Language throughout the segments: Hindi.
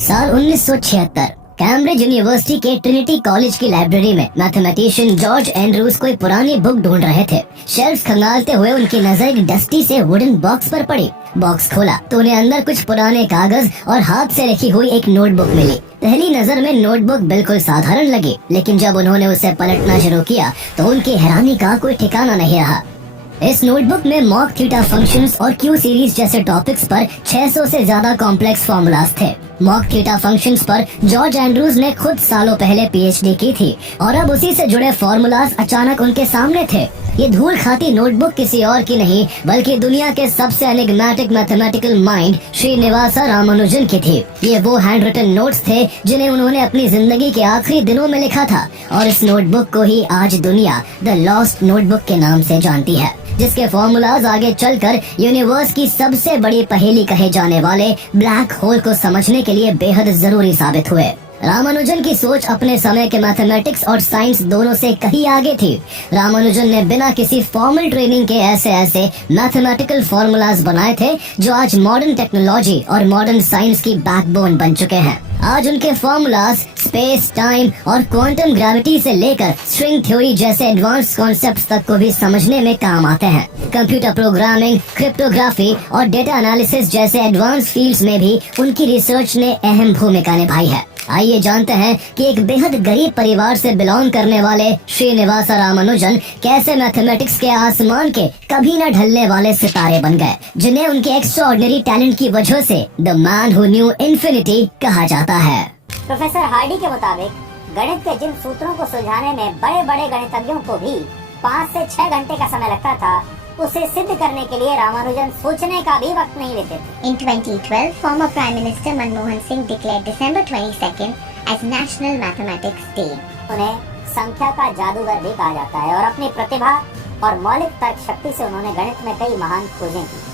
साल 1976 कैम्ब्रिज यूनिवर्सिटी के ट्रिनिटी कॉलेज की लाइब्रेरी में मैथमेटिशियन जॉर्ज एंड्रूज कोई पुरानी बुक ढूंढ रहे थे। शेल्फ खंगालते हुए उनकी नजर एक डस्टी से वुडन बॉक्स पर पड़ी। बॉक्स खोला तो उन्हें अंदर कुछ पुराने कागज और हाथ से लिखी हुई एक नोटबुक मिली। पहली नजर में नोटबुक बिल्कुल साधारण लगी, लेकिन जब उन्होंने उसे पलटना शुरू किया तो उनकी हैरानी का कोई ठिकाना नहीं रहा। इस नोटबुक में मॉक थीटा फंक्शंस और क्यू सीरीज जैसे टॉपिक्स पर 600 से ज्यादा कॉम्प्लेक्स फॉर्मूलाज थे। मॉक थीटा फंक्शंस पर जॉर्ज एंड्रूज ने खुद सालों पहले पीएचडी की थी और अब उसी से जुड़े फॉर्मूलाज अचानक उनके सामने थे। ये धूल खाती नोटबुक किसी और की नहीं बल्कि दुनिया के सबसे enigmatic mathematical mind Srinivasa Ramanujan की थी। ये वो हैंड रिटन नोट्स थे जिन्हें उन्होंने अपनी जिंदगी के आखिरी दिनों में लिखा था और इस नोटबुक को ही आज दुनिया द लॉस्ट नोटबुक के नाम से जानती है, जिसके फॉर्मूलाज आगे चलकर यूनिवर्स की सबसे बड़ी पहेली कहे जाने वाले ब्लैक होल को समझने के लिए बेहद जरूरी साबित हुए। रामानुजन की सोच अपने समय के मैथमेटिक्स और साइंस दोनों से कहीं आगे थी। रामानुजन ने बिना किसी फॉर्मल ट्रेनिंग के ऐसे मैथमेटिकल फॉर्मूलाज बनाए थे जो आज मॉडर्न टेक्नोलॉजी और मॉडर्न साइंस की बैकबोन बन चुके हैं। आज उनके फॉर्मूलाज स्पेस, टाइम और क्वांटम ग्रेविटी से लेकर स्ट्रिंग थ्योरी जैसे एडवांस कॉन्सेप्ट्स तक को भी समझने में काम आते हैं। कंप्यूटर प्रोग्रामिंग, क्रिप्टोग्राफी और डेटा एनालिसिस जैसे एडवांस फील्ड्स में भी उनकी रिसर्च ने अहम भूमिका निभाई है। आइए जानते हैं कि एक बेहद गरीब परिवार से बिलोंग करने वाले श्रीनिवासा रामानुजन कैसे मैथमेटिक्स के आसमान के कभी न ढलने वाले सितारे बन गए, जिन्हें उनके एक्स्ट्राऑर्डिनरी टैलेंट की वजह से the man who knew infinity कहा जाता है। प्रोफेसर हार्डी के मुताबिक गणित के जिन सूत्रों को सुलझाने में बड़े बड़े गणितज्ञों को भी 5 से 6 घंटे का समय लगता था, उसे सिद्ध करने के लिए रामानुजन सोचने का भी वक्त नहीं लेते थे। In 2012, former Prime Minister Manmohan Singh declared December 22nd as National Mathematics Day. उन्हें संख्या का जादूगर भी कहा जाता है और अपनी प्रतिभा और मौलिक तर्क शक्ति से उन्होंने गणित में कई महान खोजें की।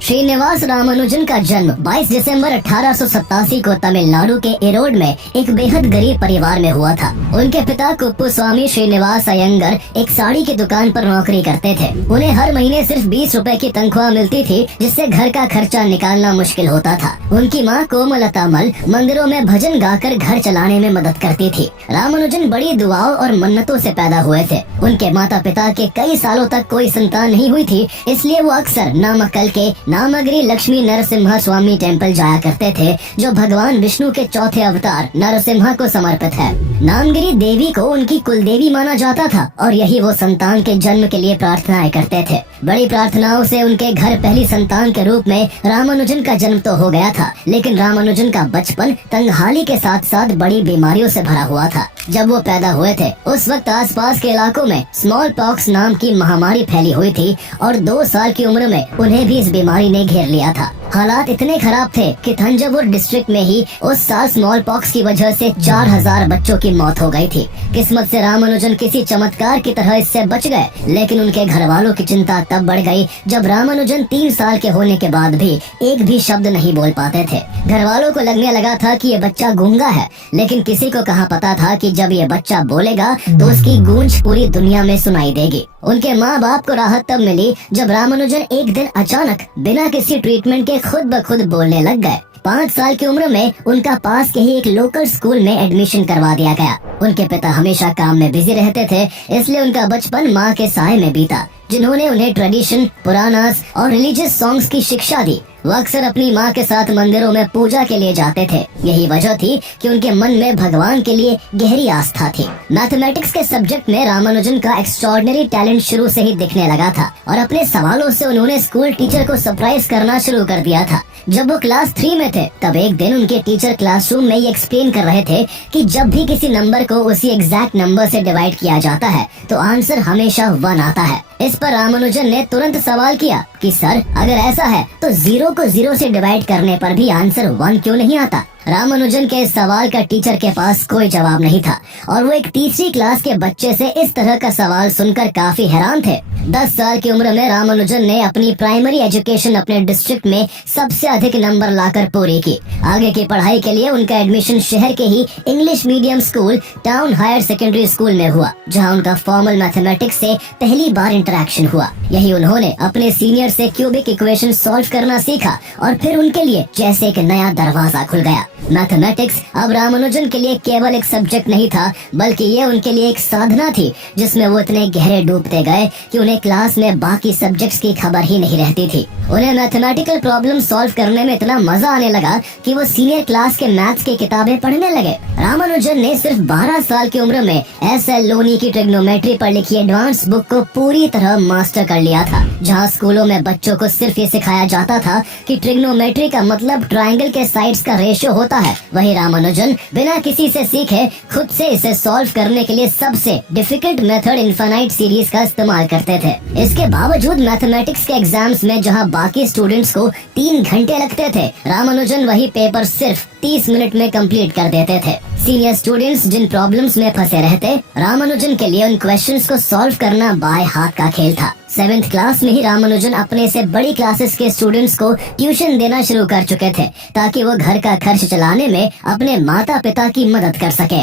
श्रीनिवास रामानुजन का जन्म 22 दिसंबर 1887 को तमिलनाडु के इरोड में एक बेहद गरीब परिवार में हुआ था। उनके पिता कुप्पुस्वामी श्रीनिवास अयंगर एक साड़ी की दुकान पर नौकरी करते थे। उन्हें हर महीने सिर्फ 20 रुपए की तनख्वाह मिलती थी, जिससे घर का खर्चा निकालना मुश्किल होता था। उनकी माँ कोमलता मल मंदिरों में भजन गाकर घर चलाने में मदद करती थी। रामानुजन बड़ी दुआओं और मन्नतों से पैदा हुए थे। उनके माता पिता के कई सालों तक कोई संतान नहीं हुई थी, इसलिए वो अक्सर नामक्कल के नामगिरी लक्ष्मी नरसिम्हा स्वामी टेम्पल जाया करते थे, जो भगवान विष्णु के चौथे अवतार नरसिम्हा को समर्पित है। नामगिरी देवी को उनकी कुलदेवी माना जाता था और यही वो संतान के जन्म के लिए प्रार्थनाएं करते थे। बड़ी प्रार्थनाओं से उनके घर पहली संतान के रूप में रामानुजन का जन्म तो हो गया था, लेकिन रामानुजन का बचपन तंगहाली के साथ साथ बड़ी बीमारियों से भरा हुआ था। जब वो पैदा हुए थे उस वक्त आसपास के इलाकों में स्मॉल पॉक्स नाम की महामारी फैली हुई थी और 2 साल की उम्र में उन्हें भी इस बीमारी ने घेर लिया था। हालात इतने खराब थे कि थंजावुर डिस्ट्रिक्ट में ही उस साल स्मॉल पॉक्स की वजह से 4000 बच्चों की मौत हो गई थी। किस्मत से रामानुजन किसी चमत्कार की तरह इससे बच गए, लेकिन उनके घर वालों की चिंता तब बढ़ गई जब रामानुजन 3 साल के होने के बाद भी एक भी शब्द नहीं बोल पाते थे। घर वालों को लगने लगा था कि ये बच्चा गूंगा है, लेकिन किसी को कहाँ पता था कि जब ये बच्चा बोलेगा तो उसकी गूंज पूरी दुनिया में सुनाई देगी। उनके माँ बाप को राहत तब मिली जब रामानुजन एक दिन अचानक बिना किसी ट्रीटमेंट के खुद ब खुद बोलने लग गए। 5 साल की उम्र में उनका पास के ही एक लोकल स्कूल में एडमिशन करवा दिया गया। उनके पिता हमेशा काम में बिजी रहते थे, इसलिए उनका बचपन माँ के साए में बीता, जिन्होंने उन्हें ट्रेडिशन, पुरानास और रिलीजियस सॉन्ग्स की शिक्षा दी। वो अक्सर अपनी माँ के साथ मंदिरों में पूजा के लिए जाते थे। यही वजह थी कि उनके मन में भगवान के लिए गहरी आस्था थी। मैथमेटिक्स के सब्जेक्ट में रामानुजन का एक्स्ट्राऑर्डिनरी टैलेंट शुरू से ही दिखने लगा था और अपने सवालों से उन्होंने स्कूल टीचर को सरप्राइज करना शुरू कर दिया था। जब वो क्लास 3 में थे तब एक दिन उनके टीचर क्लासरूम में ये एक्सप्लेन कर रहे थे कि जब भी किसी नंबर को उसी एग्जैक्ट नंबर से डिवाइड किया जाता है तो आंसर हमेशा 1 आता है। इस पर रामानुजन ने तुरंत सवाल किया कि सर, अगर ऐसा है तो 0 को 0 से डिवाइड करने पर भी आंसर 1 क्यों नहीं आता? रामानुजन के इस सवाल का टीचर के पास कोई जवाब नहीं था और वो एक तीसरी क्लास के बच्चे से इस तरह का सवाल सुनकर काफी हैरान थे। 10 साल की उम्र में रामानुजन ने अपनी प्राइमरी एजुकेशन अपने डिस्ट्रिक्ट में सबसे अधिक नंबर लाकर पूरी की। आगे की पढ़ाई के लिए उनका एडमिशन शहर के ही English medium school town higher secondary school में हुआ, जहां उनका फॉर्मल मैथमेटिक्स से पहली बार इंटरेक्शन हुआ। यही उन्होंने अपने सीनियर से क्यूबिक इक्वेशन सॉल्व करना सीखा और फिर उनके लिए जैसे एक नया दरवाजा खुल गया। मैथमेटिक्स अब रामानुजन के लिए केवल एक सब्जेक्ट नहीं था, बल्कि ये उनके लिए एक साधना थी जिसमें वो इतने गहरे डूबते गए कि उन्हें क्लास में बाकी सब्जेक्ट्स की खबर ही नहीं रहती थी। उन्हें मैथमेटिकल प्रॉब्लम सॉल्व करने में इतना मजा आने लगा कि वो सीनियर क्लास के मैथ्स की किताबें पढ़ने लगे। रामानुजन ने सिर्फ 12 साल की उम्र में एस.एल. लोनी की ट्रिग्नोमेट्री पर लिखी एडवांस बुक को पूरी तरह मास्टर कर लिया था। जहाँ स्कूलों में बच्चों को सिर्फ ये सिखाया जाता था कि ट्रिग्नोमेट्री का मतलब ट्रायंगल के साइड्स का रेशियो होता है, वही रामानुजन बिना किसी से सीखे खुद से इसे सॉल्व करने के लिए सबसे डिफिकल्ट मेथड इनफाइनाइट सीरीज का इस्तेमाल करते थे। इसके बावजूद मैथमेटिक्स के एग्जाम्स में जहां बाकी स्टूडेंट्स को 3 घंटे लगते थे, रामानुजन वही पेपर सिर्फ 30 मिनट में कंप्लीट कर देते थे। सीनियर स्टूडेंट्स जिन प्रॉब्लम्स में फंसे रहते, रामानुजन के लिए उन क्वेश्चंस को सॉल्व करना बाएं हाथ का खेल था। 7th क्लास में ही रामानुजन अपने से बड़ी क्लासेस के स्टूडेंट्स को ट्यूशन देना शुरू कर चुके थे ताकि वो घर का खर्च चलाने में अपने माता पिता की मदद कर सके।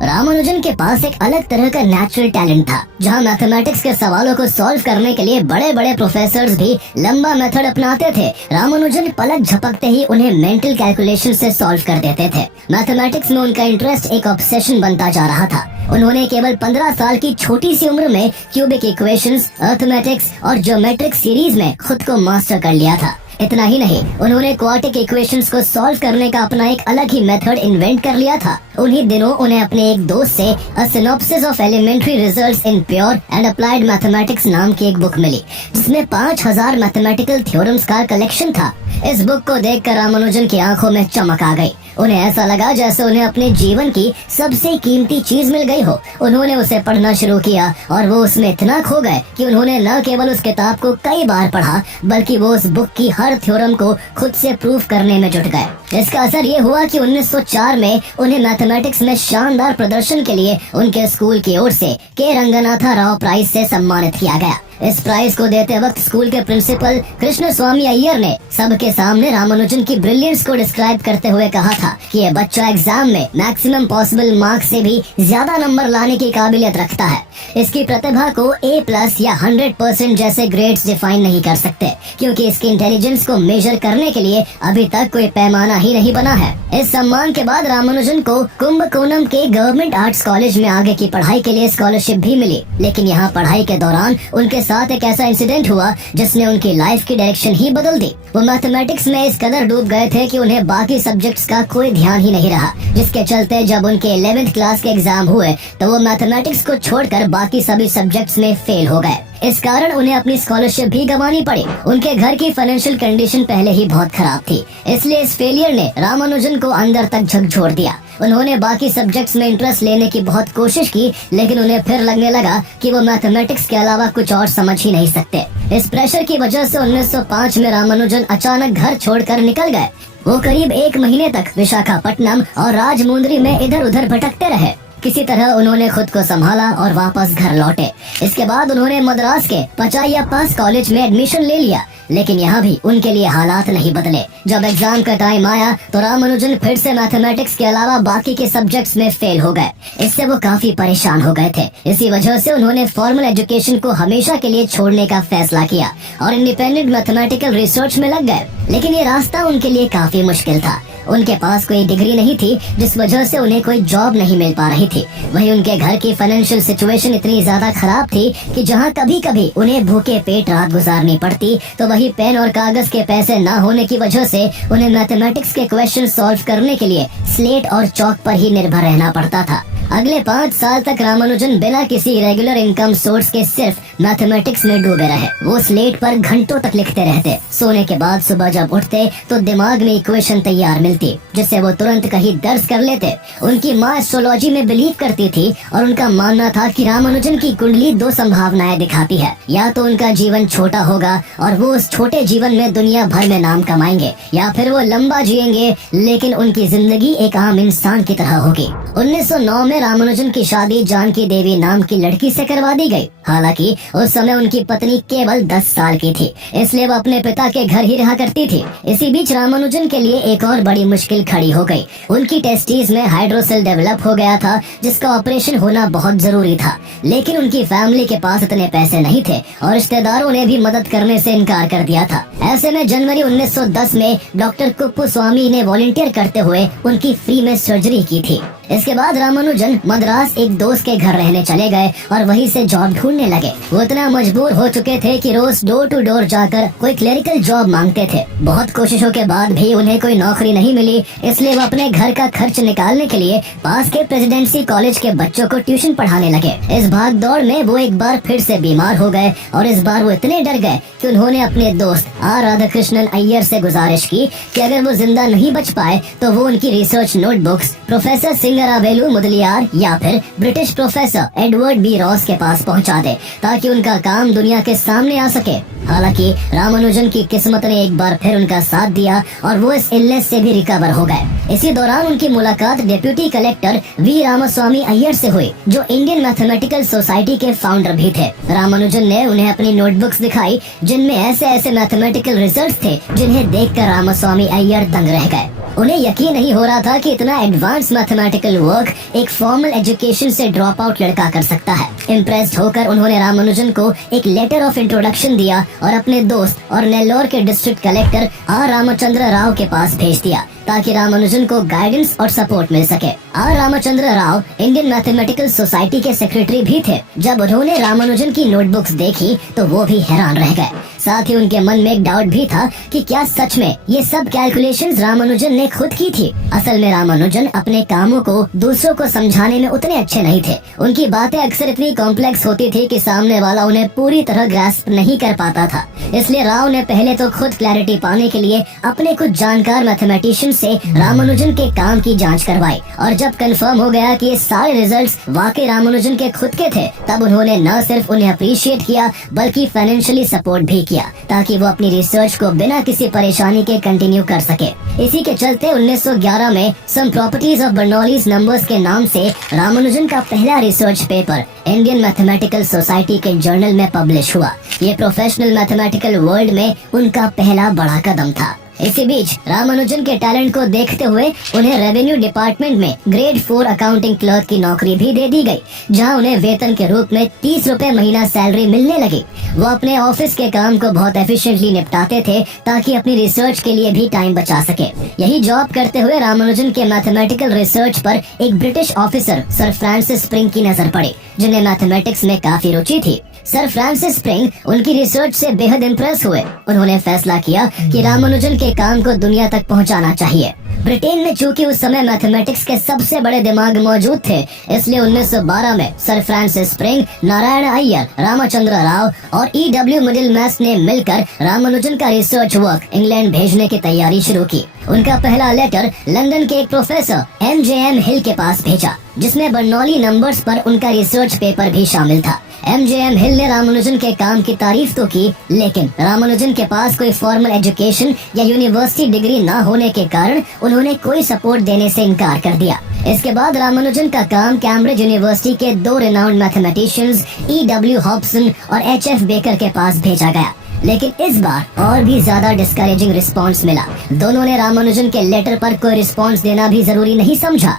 रामानुजन के पास एक अलग तरह का नेचुरल टैलेंट था। जहां मैथमेटिक्स के सवालों को सॉल्व करने के लिए बड़े बड़े प्रोफेसर्स भी लंबा मेथड अपनाते थे, रामानुजन पलक झपकते ही उन्हें मेंटल कैलकुलेशन से सॉल्व कर देते थे। मैथमेटिक्स में उनका इंटरेस्ट एक ऑब्सेशन बनता जा रहा था। उन्होंने केवल 15 साल की छोटी सी उम्र में क्यूबिक इक्वेशंस, अर्थमेटिक्स और ज्योमेट्रिक सीरीज में खुद को मास्टर कर लिया था। इतना ही नहीं, उन्होंने क्वाड्रेटिक इक्वेशंस को सॉल्व करने का अपना एक अलग ही मेथड इन्वेंट कर लिया था। उन्हीं दिनों उन्हें अपने एक दोस्त से a synopsis of elementary results in pure and applied mathematics नाम की एक बुक मिली, जिसमें 5000 मैथमेटिकल थ्योरम्स का कलेक्शन था। इस बुक को देखकर रामानुजन की आंखों में चमक आ गई। उन्हें ऐसा लगा जैसे उन्हें अपने जीवन की सबसे कीमती चीज मिल गई हो। उन्होंने उसे पढ़ना शुरू किया और वो उसमें इतना खो गए कि उन्होंने न केवल उस किताब को कई बार पढ़ा, बल्कि वो उस बुक की हर थ्योरम को खुद से प्रूफ करने में जुट गए। इसका असर ये हुआ कि 1904 में उन्हें मैथमेटिक्स में शानदार प्रदर्शन के लिए उनके स्कूल की ओर से के रंगनाथा राव प्राइज से सम्मानित किया गया। इस प्राइज को देते वक्त स्कूल के प्रिंसिपल कृष्ण स्वामी अय्यर ने सबके सामने रामानुजन की ब्रिलियंस को डिस्क्राइब करते हुए कहा था कि ये बच्चा एग्जाम में मैक्सिमम पॉसिबल मार्क्स से भी ज्यादा नंबर लाने की काबिलियत रखता है। इसकी प्रतिभा को A+ या 100% जैसे ग्रेड्स डिफाइन नहीं कर सकते, क्योंकि इसकी इंटेलिजेंस को मेजर करने के लिए अभी तक कोई पैमाना ही नहीं बना है। इस सम्मान के बाद रामानुजन को कुंभकोणम के गवर्नमेंट आर्ट्स कॉलेज में आगे की पढ़ाई के लिए स्कॉलरशिप भी मिली। लेकिन यहाँ पढ़ाई के दौरान उनके साथ एक ऐसा इंसिडेंट हुआ जिसने उनकी लाइफ की डायरेक्शन ही बदल दी। वो मैथमेटिक्स में इस कदर डूब गए थे कि उन्हें बाकी सब्जेक्ट्स का कोई ध्यान ही नहीं रहा, जिसके चलते जब उनके 11th क्लास के एग्जाम हुए तो वो मैथमेटिक्स को छोड़कर बाकी सभी सब्जेक्ट्स में फेल हो गए। इस कारण उन्हें अपनी स्कॉलरशिप भी गंवानी पड़ी। उनके घर की फाइनेंशियल कंडीशन पहले ही बहुत खराब थी, इसलिए इस फेलियर ने रामानुजन को अंदर तक झकझोर दिया। उन्होंने बाकी सब्जेक्ट्स में इंटरेस्ट लेने की बहुत कोशिश की, लेकिन उन्हें फिर लगने लगा कि वो मैथमेटिक्स के अलावा कुछ और समझ ही नहीं सकते। इस प्रेशर की वजह से 1905 में रामानुजन अचानक घर छोड़कर निकल गए। वो करीब 1 महीने तक विशाखापट्टनम और राजमुंद्री में इधर उधर भटकते रहे। किसी तरह उन्होंने खुद को संभाला और वापस घर लौटे। इसके बाद उन्होंने मद्रास के पचायप्पास कॉलेज में एडमिशन ले लिया, लेकिन यहाँ भी उनके लिए हालात नहीं बदले। जब एग्जाम का टाइम आया तो रामानुजन फिर से मैथमेटिक्स के अलावा बाकी के सब्जेक्ट्स में फेल हो गए। इससे वो काफी परेशान हो गए थे। इसी वजह से उन्होंने फॉर्मल एजुकेशन को हमेशा के लिए छोड़ने का फैसला किया और इंडिपेंडेंट मैथमेटिकल रिसर्च में लग गए। लेकिन ये रास्ता उनके लिए काफी मुश्किल था। उनके पास कोई डिग्री नहीं थी, जिस वजह से उन्हें कोई जॉब नहीं मिल पा रही थी। वहीं उनके घर की फाइनेंशियल सिचुएशन इतनी ज्यादा खराब थी कि जहां कभी कभी उन्हें भूखे पेट रात गुजारनी पड़ती, तो वही पेन और कागज के पैसे न होने की वजह से उन्हें मैथमेटिक्स के क्वेश्चन सॉल्व करने के लिए स्लेट और चौक पर ही निर्भर रहना पड़ता था। अगले 5 साल तक रामानुजन बिना किसी रेगुलर इनकम सोर्स के सिर्फ मैथमेटिक्स में डूबे रहे। वो स्लेट पर घंटों तक लिखते रहते। सोने के बाद सुबह जब उठते तो दिमाग में इक्वेशन तैयार मिलती जिससे वो तुरंत कहीं दर्ज कर लेते। उनकी माँ एस्ट्रोलॉजी में बिलीव करती थी और उनका मानना था कि रामानुजन की कुंडली 2 संभावनाएं दिखाती है, या तो उनका जीवन छोटा होगा और वो उस छोटे जीवन में दुनिया भर में नाम कमाएंगे, या फिर वो लंबा जिएंगे लेकिन उनकी जिंदगी एक आम इंसान की तरह होगी। 1909 में रामानुजन की शादी जानकी देवी नाम की लड़की से करवा दी गई। हालांकि उस समय उनकी पत्नी केवल 10 साल की थी, इसलिए वो अपने पिता के घर ही रहा करती थी। इसी बीच रामानुजन के लिए एक और बड़ी मुश्किल खड़ी हो गई। उनकी टेस्टिस में हाइड्रोसेल डेवलप हो गया था जिसका ऑपरेशन होना बहुत जरूरी था, लेकिन उनकी फैमिली के पास इतने पैसे नहीं थे और रिश्तेदारों ने भी मदद करने से इनकार कर दिया था। ऐसे में जनवरी 1910 में डॉक्टर कुप्पुस्वामी ने वॉलंटियर करते हुए उनकी फ्री में सर्जरी की थी। इसके बाद रामानुजन मद्रास एक दोस्त के घर रहने चले गए और वहीं से जॉब ढूंढने लगे। वो इतना मजबूर हो चुके थे कि रोज डोर टू डोर जाकर कोई क्लेरिकल जॉब मांगते थे। बहुत कोशिशों के बाद भी उन्हें कोई नौकरी नहीं मिली, इसलिए वो अपने घर का खर्च निकालने के लिए पास के प्रेसिडेंसी कॉलेज के बच्चों को ट्यूशन पढ़ाने लगे। इस भाग दौड़ में वो एक बार फिर से बीमार हो गए और इस बार वो इतने डर गए कि उन्होंने अपने दोस्त आर राधाकृष्णन अय्यर से गुजारिश की कि अगर वो जिंदा नहीं बच पाए तो वो उनकी research notebooks professor Singaravelu Mudaliar या फिर British professor Edward B Ross के पास पहुंचा दे ताकि उनका काम दुनिया के सामने आ सके। हालांकि रामानुजन की किस्मत ने एक बार फिर उनका साथ दिया और वो इस इलनेस से भी रिकवर हो गए। इसी दौरान उनकी मुलाकात deputy collector V Ramaswamy Iyer से हुई जो इंडियन मैथमेटिकल सोसाइटी के फाउंडर भी थे। रामानुजन ने उन्हें अपनी नोटबुक्स दिखाई जिनमें ऐसे ऐसे मैथमेटिकल रिजल्ट्स थे जिन्हें देखकर रामास्वामी अय्यर दंग रह गए। उन्हें यकीन नहीं हो रहा था कि इतना एडवांस मैथमेटिकल वर्क एक फॉर्मल एजुकेशन से ड्रॉप आउट लड़का कर सकता है। इम्प्रेस्ड होकर उन्होंने रामानुजन को एक लेटर ऑफ इंट्रोडक्शन दिया और अपने दोस्त और नेल्लोर के district collector R Ramachandra Rao के पास भेज दिया ताकि रामानुजन को गाइडेंस और सपोर्ट मिल सके। R Ramachandra Rao Indian Mathematical Society के सेक्रेटरी भी थे। जब उन्होंने रामानुजन की नोटबुक्स देखी तो वो भी हैरान रह गए। साथ ही उनके मन में एक डाउट भी था कि क्या सच में ये सब कैलकुलेशंस रामानुजन ने खुद की थी। असल में रामानुजन अपने कामों को दूसरों को समझाने में उतने अच्छे नहीं थे। उनकी बातें अक्सर इतनी कॉम्प्लेक्स होती थी कि सामने वाला उन्हें पूरी तरह ग्रास्प नहीं कर पाता था। इसलिए राव ने पहले तो खुद क्लैरिटी पाने के लिए अपने कुछ जानकार मैथमेटिशियन से रामानुजन के काम की जांच करवाई और जब कंफर्म हो गया कि ये सारे रिजल्ट्स वाकई रामानुजन के खुद के थे तब उन्होंने न सिर्फ उन्हें अप्रिशिएट किया बल्कि फाइनेंशियली सपोर्ट भी किया ताकि वो अपनी रिसर्च को बिना किसी परेशानी के कंटिन्यू कर सके। इसी के चलते 1911 में some properties of Bernoulli's numbers के नाम से रामानुजन का पहला research paper Indian Mathematical Society के जर्नल में पब्लिश हुआ। ये प्रोफेशनल मैथमेटिकल वर्ल्ड में उनका पहला बड़ा कदम था। इसी बीच रामानुजन के टैलेंट को देखते हुए उन्हें रेवेन्यू डिपार्टमेंट में ग्रेड 4 अकाउंटिंग क्लर्क की नौकरी भी दे दी गई, जहां उन्हें वेतन के रूप में 30 रुपए महीना सैलरी मिलने लगी। वो अपने ऑफिस के काम को बहुत एफिशिएंटली निपटाते थे ताकि अपनी रिसर्च के लिए भी टाइम बचा सके। यही जॉब करते हुए रामानुजन के मैथमेटिकल रिसर्च पर एक British officer sir Francis spring की नजर पड़ी जिन्हें मैथमेटिक्स में काफी रुचि थी। सर फ्रांसिस स्प्रिंग उनकी रिसर्च से बेहद इम्प्रेस हुए। उन्होंने फैसला किया कि रामानुजन के काम को दुनिया तक पहुंचाना चाहिए। ब्रिटेन में चूंकि उस समय मैथमेटिक्स के सबसे बड़े दिमाग मौजूद थे, इसलिए 1912 में sir Francis spring, Narayan Iyer, Ramchandra Rao और E.W. मिडिलमैस ने मिलकर रामानुजन का रिसर्च वर्क इंग्लैंड भेजने की तैयारी शुरू की। उनका पहला लेटर लंदन के एक प्रोफेसर M.J.M. हिल के पास भेजा जिसमें बर्नौली नंबर्स पर उनका रिसर्च पेपर भी शामिल था। M.J.M. हिल ने रामानुजन के काम की तारीफ तो की, लेकिन रामानुजन के पास कोई फॉर्मल एजुकेशन या यूनिवर्सिटी डिग्री न होने के कारण उन्होंने कोई सपोर्ट देने से इनकार कर दिया। इसके बाद रामानुजन का काम कैम्ब्रिज यूनिवर्सिटी के 2 रिनाउंड मैथमेटिशियंस E.W. हॉब्सन और H.F. बेकर के पास भेजा गया, लेकिन इस बार और भी ज्यादा डिस्करेजिंग रिस्पांस मिला। दोनों ने रामानुजन के लेटर पर कोई रिस्पांस देना भी जरूरी नहीं समझा।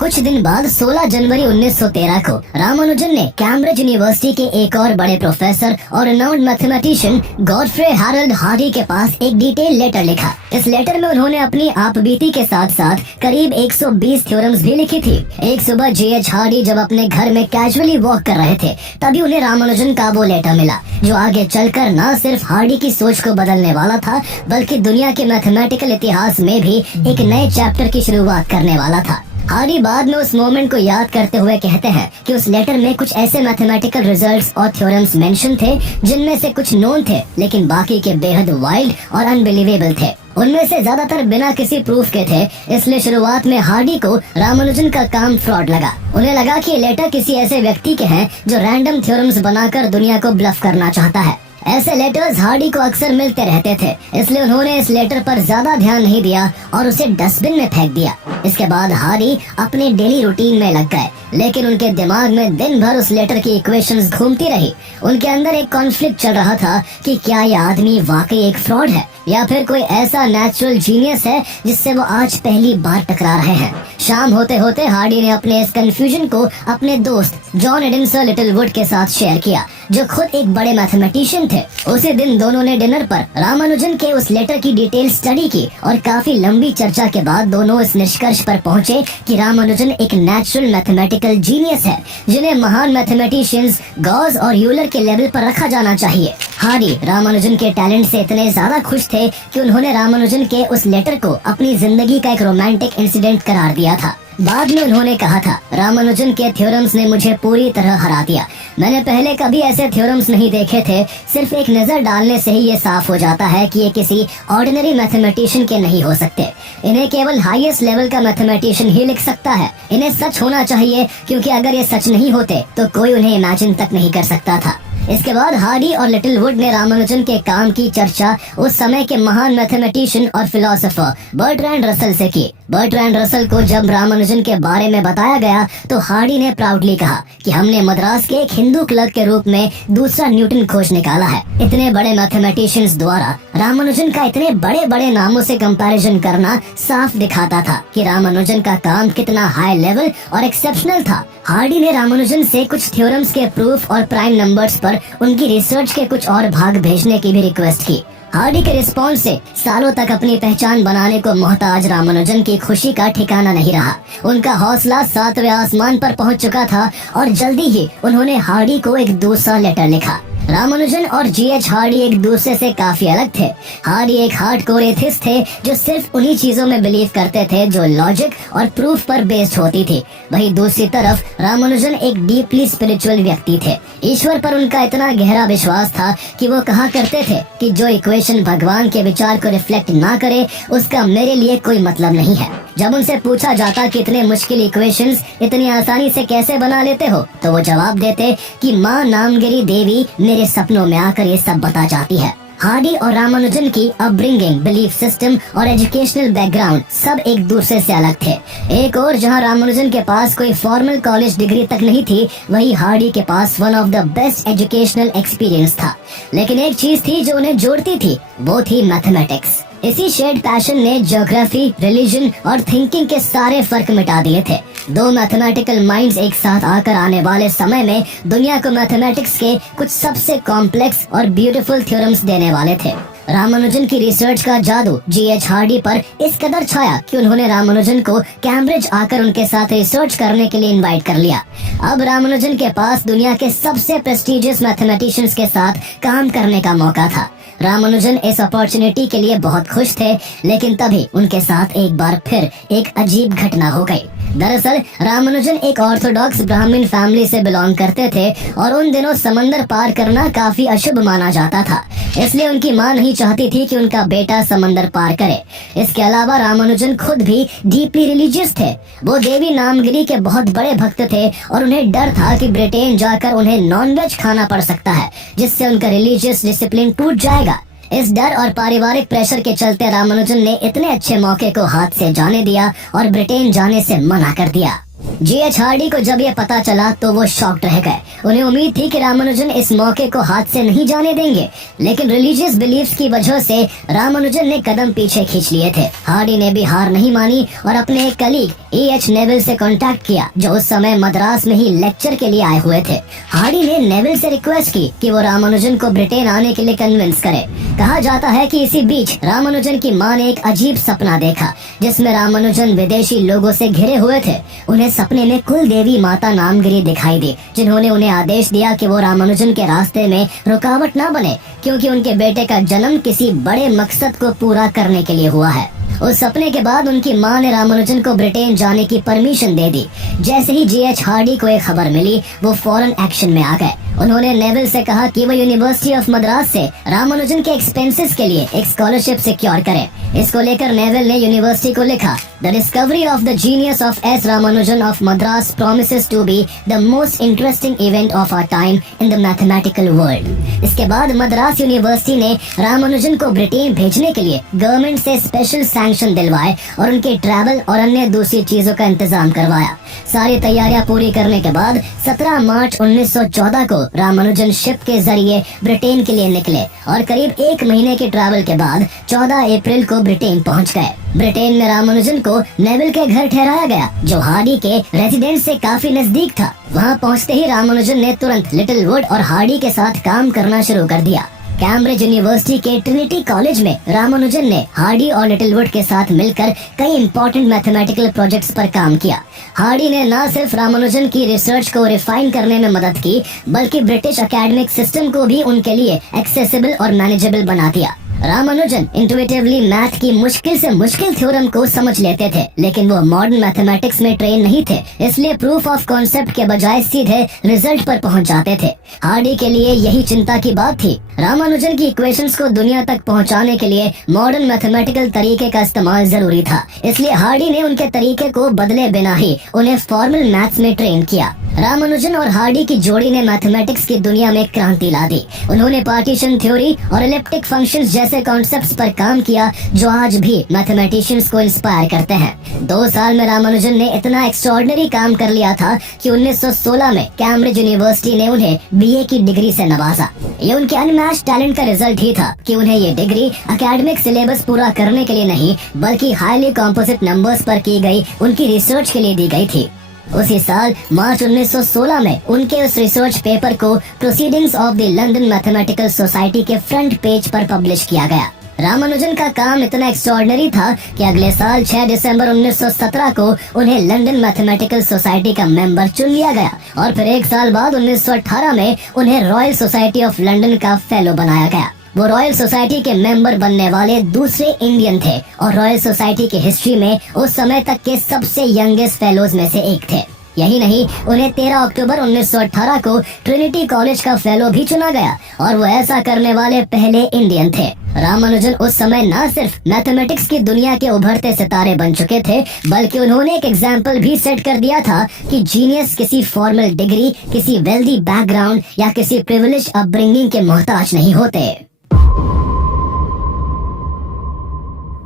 कुछ दिन बाद 16 जनवरी 1913 को रामानुजन ने कैम्ब्रिज यूनिवर्सिटी के एक और बड़े प्रोफेसर और renowned mathematician Godfrey Harold Hardy के पास एक डिटेल लेटर लिखा। इस लेटर में उन्होंने अपनी आपबीती के साथ साथ करीब 120 थ्योरम्स भी लिखी थी। एक सुबह G.H. हार्डी जब अपने घर में कैजुअली वॉक कर रहे थे, तभी उन्हें रामानुजन का वो लेटर मिला, जो आगे चलकर न सिर्फ हार्डी की सोच को बदलने वाला था, बल्कि दुनिया के मैथमेटिकल इतिहास में भी एक नए चैप्टर की शुरुआत करने वाला था। हार्डी बाद में उस मोमेंट को याद करते हुए कहते हैं कि उस लेटर में कुछ ऐसे मैथमेटिकल रिजल्ट्स और थ्योरम्स मेंशन थे जिनमें से कुछ नोन थे, लेकिन बाकी के बेहद वाइल्ड और अनबिलीवेबल थे। उनमें से ज्यादातर बिना किसी प्रूफ के थे। इसलिए शुरुआत में हार्डी को रामानुजन का काम फ्रॉड लगा। उन्हें लगा कि ये लेटर किसी ऐसे व्यक्ति के हैं जो रैंडम थ्योरम्स बनाकर दुनिया को ब्लफ करना चाहता है। ऐसे लेटर्स हार्डी को अक्सर मिलते रहते थे, इसलिए उन्होंने इस लेटर पर ज्यादा ध्यान नहीं दिया और उसे डस्टबिन में फेंक दिया। इसके बाद हार्डी अपने डेली रूटीन में लग गए, लेकिन उनके दिमाग में दिन भर उस लेटर की इक्वेशंस घूमती रही। उनके अंदर एक कॉन्फ्लिक्ट चल रहा था कि क्या यह आदमी वाकई एक फ्रॉड है या फिर कोई ऐसा नेचुरल जीनियस है जिससे वो आज पहली बार टकरा रहे हैं। शाम होते होते हार्डी ने अपने इस कंफ्यूजन को अपने दोस्त जॉन एडिसन लिटिलवुड के साथ शेयर किया, जो खुद एक बड़े मैथमेटिशियन थे। उसी दिन दोनों ने डिनर पर रामानुजन के उस लेटर की डिटेल स्टडी की और काफी लंबी चर्चा के बाद दोनों इस निष्कर्ष पर पहुंचे कि रामानुजन एक नेचुरल मैथमेटिकल जीनियस है, जिन्हें महान मैथमेटिशियंस गॉस और यूलर के लेवल पर रखा जाना चाहिए। हार्डी रामानुजन के टैलेंट से इतने ज्यादा खुश थे कि उन्होंने रामानुजन के उस लेटर को अपनी जिंदगी का एक रोमांटिक इंसिडेंट करार दिया था। बाद में उन्होंने कहा था, रामानुजन के थ्योरम्स ने मुझे पूरी तरह हरा दिया। मैंने पहले कभी ऐसे थ्योरम्स नहीं देखे थे। सिर्फ एक नजर डालने से ही ये साफ हो जाता है कि ये किसी ऑर्डिनरी मैथमेटिशियन के नहीं हो सकते। इन्हें केवल हाईएस्ट लेवल का मैथमेटिशियन ही लिख सकता है। इन्हें सच होना चाहिए, क्योंकि अगर ये सच नहीं होते तो कोई उन्हें इमेजिन तक नहीं कर सकता था। इसके बाद हार्डी और लिटिलवुड ने रामानुजन के काम की चर्चा उस समय के महान मैथमेटिशियन और फिलोसोफर बर्ट्रैंड रसल से की। बर्ट्रैंड रसल को जब रामानुजन के बारे में बताया गया तो हार्डी ने प्राउडली कहा कि हमने मद्रास के एक हिंदू क्लर्क के रूप में दूसरा न्यूटन खोज निकाला है। इतने बड़े मैथमेटिशियंस द्वारा रामानुजन का इतने बड़े बड़े नामों से कंपैरिजन करना साफ दिखाता था कि रामानुजन का काम कितना हाई लेवल और एक्सेप्शनल था। हार्डी ने रामानुजन से कुछ थ्योरम्स के प्रूफ और प्राइम नंबर्स पर उनकी रिसर्च के कुछ और भाग भेजने की भी रिक्वेस्ट की। हार्डी के रिस्पॉन्स से सालों तक अपनी पहचान बनाने को मोहताज रामानुजन की खुशी का ठिकाना नहीं रहा। उनका हौसला 7वें आसमान पर पहुंच चुका था और जल्दी ही उन्होंने हार्डी को एक दूसरा लेटर लिखा। रामानुजन और G.H. हार्डी एक दूसरे से काफी अलग थे। हार्डी एक हार्डकोर एथिस्ट थे जो सिर्फ उन्हीं चीजों में बिलीव करते थे जो लॉजिक और प्रूफ पर बेस्ड होती थी। वहीं दूसरी तरफ रामानुजन एक डीपली स्पिरिचुअल व्यक्ति थे। ईश्वर पर उनका इतना गहरा विश्वास था कि वो कहा करते थे कि जो इक्वेशन भगवान के विचार को रिफ्लेक्ट ना करे उसका मेरे लिए कोई मतलब नहीं है। जब उनसे पूछा जाता कि इतने मुश्किल इक्वेशंस इतनी आसानी से कैसे बना लेते हो, तो वो जवाब देते कि माँ नामगिरी देवी मेरे सपनों में आकर ये सब बता जाती है। हार्डी और रामानुजन की अपब्रिंगिंग, बिलीफ सिस्टम और एजुकेशनल बैकग्राउंड सब एक दूसरे से अलग थे। एक और जहां रामानुजन के पास कोई फॉर्मल कॉलेज डिग्री तक नहीं थी, वहीं हार्डी के पास one of the best educational experience था। लेकिन एक चीज थी जो उन्हें जोड़ती थी, वो थी मैथमेटिक्स। इसी शेड पैशन ने ज्योग्राफी, रिलीजन और थिंकिंग के सारे फर्क मिटा दिए थे। दो मैथमेटिकल माइंड्स एक साथ आकर आने वाले समय में दुनिया को मैथमेटिक्स के कुछ सबसे कॉम्प्लेक्स और ब्यूटीफुल थ्योरम्स देने वाले थे। रामानुजन की रिसर्च का जादू G.H. हार्डी पर इस कदर छाया कि उन्होंने रामानुजन को कैम्ब्रिज आकर उनके साथ रिसर्च करने के लिए इनवाइट कर लिया। अब रामानुजन के पास दुनिया के सबसे प्रेस्टिजियस मैथमेटिशियंस के साथ काम करने का मौका था। रामानुजन इस अपॉर्चुनिटी के लिए बहुत खुश थे, लेकिन तभी उनके साथ एक बार फिर एक अजीब घटना हो गई। दरअसल रामानुजन एक ऑर्थोडॉक्स ब्राह्मण फैमिली से बिलोंग करते थे और उन दिनों समंदर पार करना काफी अशुभ माना जाता था। इसलिए उनकी माँ नहीं चाहती थी कि उनका बेटा समंदर पार करे। इसके अलावा रामानुजन खुद भी डीपली रिलीजियस थे। वो देवी नामगिरी के बहुत बड़े भक्त थे और उन्हें डर था कि ब्रिटेन जाकर उन्हें नॉनवेज खाना पड़ सकता है, जिससे उनका रिलीजियस डिसिप्लिन टूट जाएगा। इस डर और पारिवारिक प्रेशर के चलते रामानुजन ने इतने अच्छे मौके को हाथ से जाने दिया और ब्रिटेन जाने से मना कर दिया। G.H. हार्डी को जब ये पता चला तो वो शॉक्ड रह गए। उन्हें उम्मीद थी कि रामानुजन इस मौके को हाथ से नहीं जाने देंगे, लेकिन रिलीजियस बिलीफ्स की वजह से रामानुजन ने कदम पीछे खींच लिए थे। हार्डी ने भी हार नहीं मानी और अपने एक कलीग E.H. नेविल से कांटेक्ट किया, जो उस समय मद्रास में ही लेक्चर के लिए आए हुए थे। हार्डी ने नेविल से रिक्वेस्ट की कि वो रामानुजन को ब्रिटेन आने के लिए कन्विंस करे। कहा जाता है कि इसी बीच रामानुजन की मां ने एक अजीब सपना देखा, जिसमें रामानुजन विदेशी लोगों से घिरे हुए थे। उन्हें सपने में कुल देवी माता नामगिरी दिखाई दी, जिन्होंने उन्हें आदेश दिया कि वो रामानुजन के रास्ते में रुकावट न बने, क्योंकि उनके बेटे का जन्म किसी बड़े मकसद को पूरा करने के लिए हुआ है। उस सपने के बाद उनकी मां ने रामानुजन को ब्रिटेन जाने की परमिशन दे दी। जैसे ही G.H. हार्डी को एक खबर मिली, वो फौरन एक्शन में आ गए। उन्होंने नेविल से कहा कि वो यूनिवर्सिटी ऑफ मद्रास से रामानुजन के एक्सपेंसेस के लिए एक स्कॉलरशिप सिक्योर करें। इसको लेकर नेविल ने यूनिवर्सिटी को लिखा, the discovery of the genius of S. Ramanujan of Madras promises to be the most interesting event of our time in the mathematical world। इसके बाद मद्रास यूनिवर्सिटी ने रामानुजन को ब्रिटेन भेजने के लिए गवर्नमेंट से स्पेशल सैंक्शन दिलवाए और उनके ट्रैवल और अन्य दूसरी चीजों का इंतजाम करवाया। सारी तैयारियां पूरी करने के बाद 17 मार्च 1914 को रामानुजन शिप के जरिए ब्रिटेन के लिए निकले और करीब एक महीने के ट्रैवल के बाद 14 अप्रैल को ब्रिटेन पहुंच गए। ब्रिटेन में रामानुजन को नेविल के घर ठहराया गया, जो हार्डी के रेजिडेंस से काफी नजदीक था। वहां पहुंचते ही रामानुजन ने तुरंत लिटिलवुड और हार्डी के साथ काम करना शुरू कर दिया। कैम्ब्रिज यूनिवर्सिटी के ट्रिनिटी कॉलेज में रामानुजन ने हार्डी और लिटिलवुड के साथ मिलकर कई इंपॉर्टेंट मैथमेटिकल प्रोजेक्ट्स पर काम किया। हार्डी ने न सिर्फ रामानुजन की रिसर्च को रिफाइन करने में मदद की, बल्कि ब्रिटिश एकेडमिक सिस्टम को भी उनके लिए एक्सेसिबल और मैनेजेबल बना दिया। रामानुजन इंटुइटिवली मैथ की मुश्किल से मुश्किल थ्योरम को समझ लेते थे, लेकिन वो मॉडर्न मैथमेटिक्स में ट्रेन नहीं थे, इसलिए प्रूफ ऑफ कॉन्सेप्ट के बजाय सीधे रिजल्ट पर पहुंच जाते थे। हार्डी के लिए यही चिंता की बात थी। रामानुजन की इक्वेशंस को दुनिया तक पहुंचाने के लिए मॉडर्न मैथमेटिकल तरीके का इस्तेमाल जरूरी था, इसलिए हार्डी ने उनके तरीके को बदले बिना ही उन्हें फॉर्मल मैथ्स में ट्रेन किया। रामानुजन और हार्डी की जोड़ी ने मैथमेटिक्स की दुनिया में क्रांति ला दी। उन्होंने पार्टीशन थ्योरी और एलिप्टिक फंक्शंस जैसे कॉन्सेप्ट्स पर काम किया, जो आज भी मैथमेटिशियंस को इंस्पायर करते हैं। 2 साल में रामानुजन ने इतना एक्स्ट्राऑर्डिनरी काम कर लिया था कि 1916 में कैम्ब्रिज यूनिवर्सिटी ने उन्हें BA की डिग्री से नवाजा। ये उनके अनमैच्ड टैलेंट का रिजल्ट ही था कि उन्हें ये डिग्री एकेडमिक सिलेबस पूरा करने के लिए नहीं, बल्कि हाईली कॉम्पोजिट नंबर्स पर की गई उनकी रिसर्च के लिए दी गई थी। उसी साल मार्च 1916 में उनके उस रिसर्च पेपर को proceedings of the London mathematical Society के फ्रंट पेज पर पब्लिश किया गया। रामानुजन का काम इतना एक्स्ट्राऑर्डिनरी था कि अगले साल 6 दिसंबर 1917 को उन्हें लंदन मैथमेटिकल सोसाइटी का मेंबर चुन लिया गया और फिर 1 साल बाद 1918 में उन्हें रॉयल सोसाइटी ऑफ लंदन का फेलो बनाया गया। वो रॉयल सोसाइटी के मेंबर बनने वाले दूसरे इंडियन थे और रॉयल सोसाइटी की हिस्ट्री में उस समय तक के सबसे यंगेस्ट फेलोज में से एक थे। यही नहीं, उन्हें 13 अक्टूबर 1918 को ट्रिनिटी कॉलेज का फेलो भी चुना गया और वो ऐसा करने वाले पहले इंडियन थे। रामानुजन उस समय न सिर्फ मैथमेटिक्स की दुनिया के उभरते सितारे बन चुके थे, बल्कि उन्होंने एक एग्जाम्पल भी सेट कर दिया था कि जीनियस किसी फॉर्मल डिग्री, किसी वेल्दी बैकग्राउंड या किसी प्रिविलेज अपब्रिंगिंग के मोहताज नहीं होते।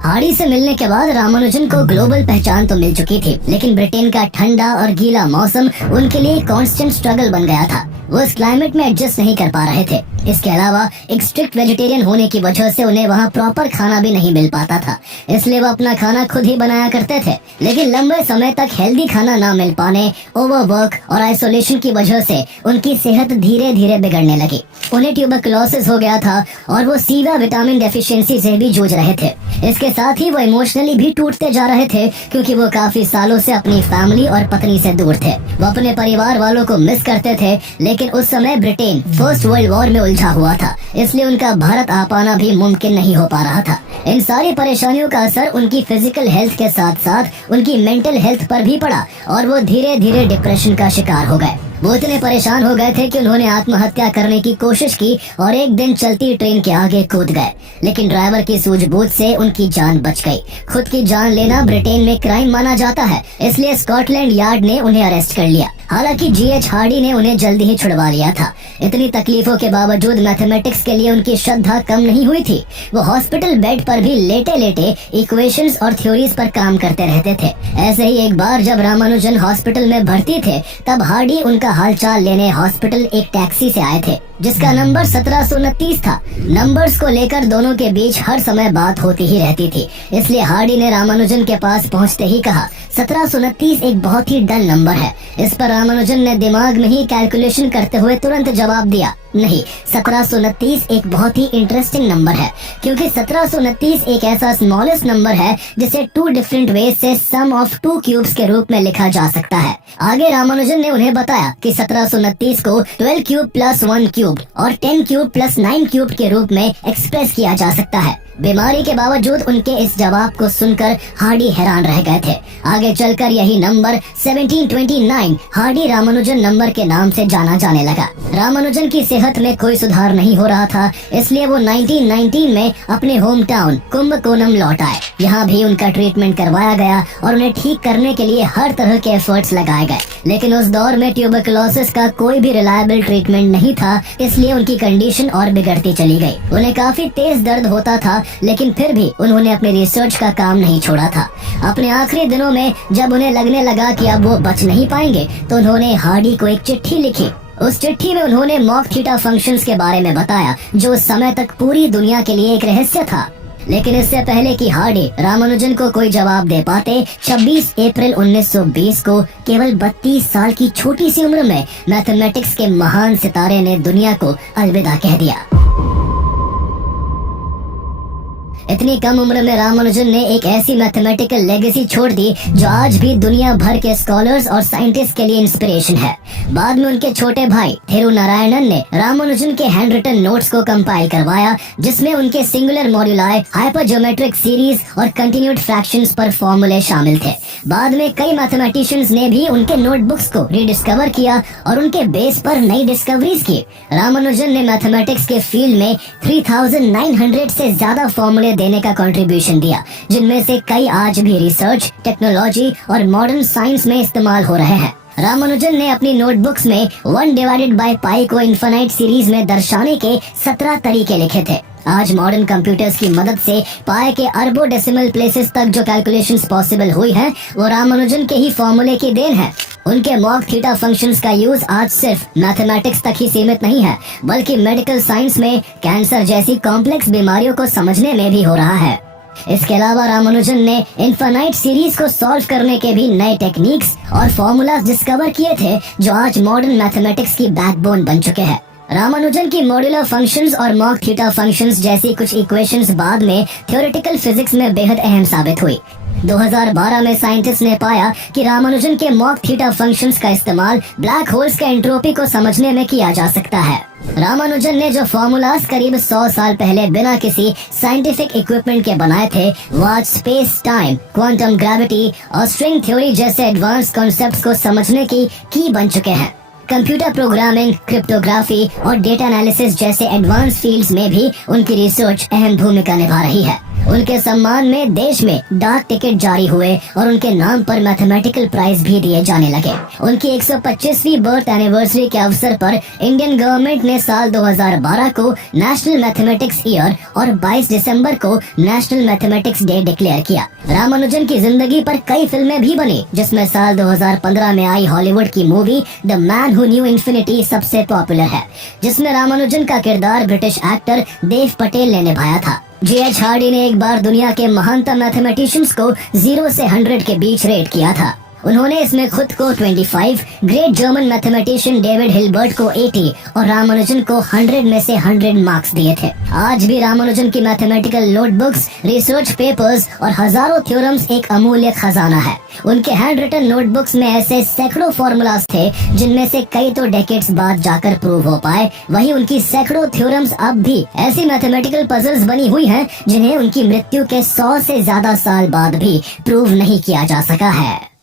हार्डी से मिलने के बाद रामानुजन को ग्लोबल पहचान तो मिल चुकी थी, लेकिन ब्रिटेन का ठंडा और गीला मौसम उनके लिए कांस्टेंट स्ट्रगल बन गया था। वो इस क्लाइमेट में एडजस्ट नहीं कर पा रहे थे। इसके अलावा एक स्ट्रिक्ट वेजिटेरियन होने की वजह से उन्हें वहाँ प्रॉपर खाना भी नहीं मिल पाता था, इसलिए वो अपना खाना खुद ही बनाया करते थे। लेकिन लंबे समय तक हेल्दी खाना ना मिल पाने, ओवरवर्क और आइसोलेशन की वजह से उनकी सेहत धीरे धीरे बिगड़ने लगी। उन्हें ट्यूबरकुलोसिस हो गया था और वो सीवा विटामिन डेफिशिएंसी से भी जूझ रहे थे। इसके साथ ही वो इमोशनली भी टूटते जा रहे थे, क्योंकि वो काफी सालों से अपनी फैमिली और पत्नी से दूर थे। वो अपने परिवार वालों को मिस करते थे, लेकिन उस समय ब्रिटेन फर्स्ट वर्ल्ड वॉर में उलझा हुआ था, इसलिए उनका भारत आ पाना भी मुमकिन नहीं हो पा रहा था। इन सारी परेशानियों का असर उनकी फिजिकल हेल्थ के साथ साथ उनकी मेंटल हेल्थ पर भी पड़ा और वो धीरे धीरे डिप्रेशन का शिकार हो गए। वो इतने परेशान हो गए थे कि उन्होंने आत्महत्या करने की कोशिश की और एक दिन चलती ट्रेन के आगे कूद गए, लेकिन ड्राइवर की सूझबूझ से उनकी जान बच गई। खुद की जान लेना ब्रिटेन में क्राइम माना जाता है, इसलिए स्कॉटलैंड यार्ड ने उन्हें अरेस्ट कर लिया। हालांकि जीएच हार्डी ने उन्हें जल्दी ही छुड़वा लिया था। इतनी तकलीफों के बावजूद मैथमेटिक्स के लिए उनकी श्रद्धा कम नहीं हुई थी। वो हॉस्पिटल बेड पर भी लेटे लेटे इक्वेशंस और थ्योरीज पर काम करते रहते थे। ऐसे ही एक बार जब रामानुजन हॉस्पिटल में भर्ती थे, तब हार्डी उनका हालचाल लेने हॉस्पिटल एक टैक्सी से आए थे, जिसका नंबर 1729 था। नंबर्स को लेकर दोनों के बीच हर समय बात होती ही रहती थी, इसलिए हार्डी ने रामानुजन के पास पहुंचते ही कहा, 1729 एक बहुत ही डल नंबर है। इस पर रामानुजन ने दिमाग में ही कैलकुलेशन करते हुए तुरंत जवाब दिया, नहीं, 1729 एक बहुत ही इंटरेस्टिंग नंबर है, क्योंकि 1729 एक ऐसा स्मॉलेस्ट नंबर है जिसे 2 डिफरेंट वेज से सम ऑफ 2 क्यूब्स के रूप में लिखा जा सकता है। आगे रामानुजन ने उन्हें बताया कि 1729 को 12 क्यूब प्लस 1 क्यूब और 10 क्यूब प्लस 9 क्यूब के रूप में एक्सप्रेस किया जा सकता है। बीमारी के बावजूद उनके इस जवाब को सुनकर हार्डी हैरान रह गए थे। आगे चलकर यही नंबर 1729 हार्डी रामानुजन नंबर के नाम से जाना जाने लगा। रामानुजन की सेहत में कोई सुधार नहीं हो रहा था, इसलिए वो 1919 में अपने होम टाउन कुंभकोणम लौट आए। यहाँ भी उनका ट्रीटमेंट करवाया गया और उन्हें ठीक करने के लिए हर तरह के एफर्ट्स लगाए गए, लेकिन उस दौर में ट्यूबरकुलोसिस का कोई भी रिलायबल ट्रीटमेंट नहीं था, इसलिए उनकी कंडीशन और बिगड़ती चली गई। उन्हें काफी तेज दर्द होता था, लेकिन फिर भी उन्होंने अपने रिसर्च का काम नहीं छोड़ा था। अपने आखिरी दिनों में जब उन्हें लगने लगा कि अब वो बच नहीं पाएंगे, तो उन्होंने हार्डी को एक चिट्ठी लिखी। उस चिट्ठी में उन्होंने मॉक थीटा फंक्शंस के बारे में बताया, जो उस समय तक पूरी दुनिया के लिए एक रहस्य था। लेकिन इससे पहले कि हार्डी रामानुजन को कोई जवाब दे पाते, 26 अप्रैल 1920 को केवल 32 साल की छोटी सी उम्र में मैथमेटिक्स के महान सितारे ने दुनिया को अलविदा कह दिया। इतनी कम उम्र में रामानुजन ने एक ऐसी मैथमेटिकल लेगेसी छोड़ दी जो आज भी दुनिया भर के स्कॉलर्स और साइंटिस्ट के लिए इंस्पिरेशन है। बाद में उनके छोटे भाई थिरुनारायणन ने रामानुजन के हैंड रिटन नोट्स को कंपाइल करवाया, जिसमें उनके सिंगुलर मॉड्यूलाई, हाइपरज्योमेट्रिक सीरीज और कंटिन्यूड फ्रैक्शंस पर फॉर्मूले शामिल थे। बाद में कई मैथमेटिशियंस ने भी उनके नोटबुक्स को रिडिस्कवर किया और उनके बेस पर नई डिस्कवरीज की। रामानुजन ने मैथमेटिक्स के फील्ड में 3900 से ज्यादा फॉर्मूले देने का कंट्रीब्यूशन दिया, जिनमें से कई आज भी रिसर्च, टेक्नोलॉजी और मॉडर्न साइंस में इस्तेमाल हो रहे हैं। रामानुजन ने अपनी नोटबुक्स में 1/π को इन्फिनाइट सीरीज में दर्शाने के 17 तरीके लिखे थे। आज मॉडर्न कंप्यूटर्स की मदद से पाई के अरबों डेसिमल प्लेसेस तक जो कैलकुलेशंस पॉसिबल हुई हैं, वो रामानुजन के ही फॉर्मूले की देन है। उनके मॉक थीटा फंक्शंस का यूज आज सिर्फ मैथमेटिक्स तक ही सीमित नहीं है, बल्कि मेडिकल साइंस में कैंसर जैसी कॉम्प्लेक्स बीमारियों को समझने में भी हो रहा है। इसके अलावा रामानुजन ने इन्फिनाइट सीरीज को सॉल्व करने के भी नए टेक्निक्स और फॉर्मूलाज डिस्कवर किए थे, जो आज मॉडर्न मैथमेटिक्स की बैकबोन बन चुके हैं। रामानुजन की मॉड्यूलर फंक्शंस और मॉक थीटा फंक्शंस जैसी कुछ इक्वेशंस बाद में थ्योरेटिकल फिजिक्स में बेहद अहम साबित हुई। 2012 में साइंटिस्ट ने पाया कि रामानुजन के मॉक थीटा फंक्शंस का इस्तेमाल ब्लैक होल्स के एंट्रोपी को समझने में किया जा सकता है। रामानुजन ने जो फॉर्मूलाज करीब 100 साल पहले बिना किसी साइंटिफिक इक्विपमेंट के बनाए थे, वो आज स्पेस टाइम, क्वांटम ग्रेविटी और स्ट्रिंग थ्योरी जैसे एडवांस कॉन्सेप्ट्स को समझने की बन चुके हैं। कंप्यूटर प्रोग्रामिंग, क्रिप्टोग्राफी और डेटा एनालिसिस जैसे एडवांस फील्ड्स में भी उनकी रिसर्च अहम भूमिका निभा रही है। उनके सम्मान में देश में डाक टिकट जारी हुए और उनके नाम पर मैथमेटिकल प्राइज भी दिए जाने लगे। उनकी 125वीं बर्थ एनिवर्सरी के अवसर पर इंडियन गवर्नमेंट ने साल 2012 को नेशनल मैथमेटिक्स ईयर और 22 दिसंबर को नेशनल मैथमेटिक्स डे डिक्लेयर किया। रामानुजन की जिंदगी पर कई फिल्में भी बनी, जिसमें साल 2015 में आई हॉलीवुड की movie the man who knew infinity सबसे पॉपुलर है, जिसमें रामानुजन का किरदार ब्रिटिश एक्टर देव पटेल ने निभाया था। जीएच हार्डी ने एक बार दुनिया के महानतम मैथमेटिशियंस को 0 से 100 के बीच रेट किया था। उन्होंने इसमें खुद को 25, great German mathematician David Hilbert को 80 और रामानुजन को 100 में से 100 मार्क्स दिए थे। आज भी रामानुजन की मैथमेटिकल नोटबुक्स, रिसर्च पेपर्स और हजारों थ्योरम्स एक अमूल्य खजाना है। उनके हैंड रिटन नोटबुक्स में ऐसे सैकड़ों फॉर्मूलाज थे, जिनमें से कई तो डेकेड्स बाद जाकर प्रूव हो पाए। वहीं उनकी सैकड़ों थ्योरम्स अब भी ऐसी मैथमेटिकल पजल्स बनी हुई हैं, जिन्हें उनकी मृत्यु के 100 से ज्यादा साल बाद भी प्रूव नहीं किया जा सका है।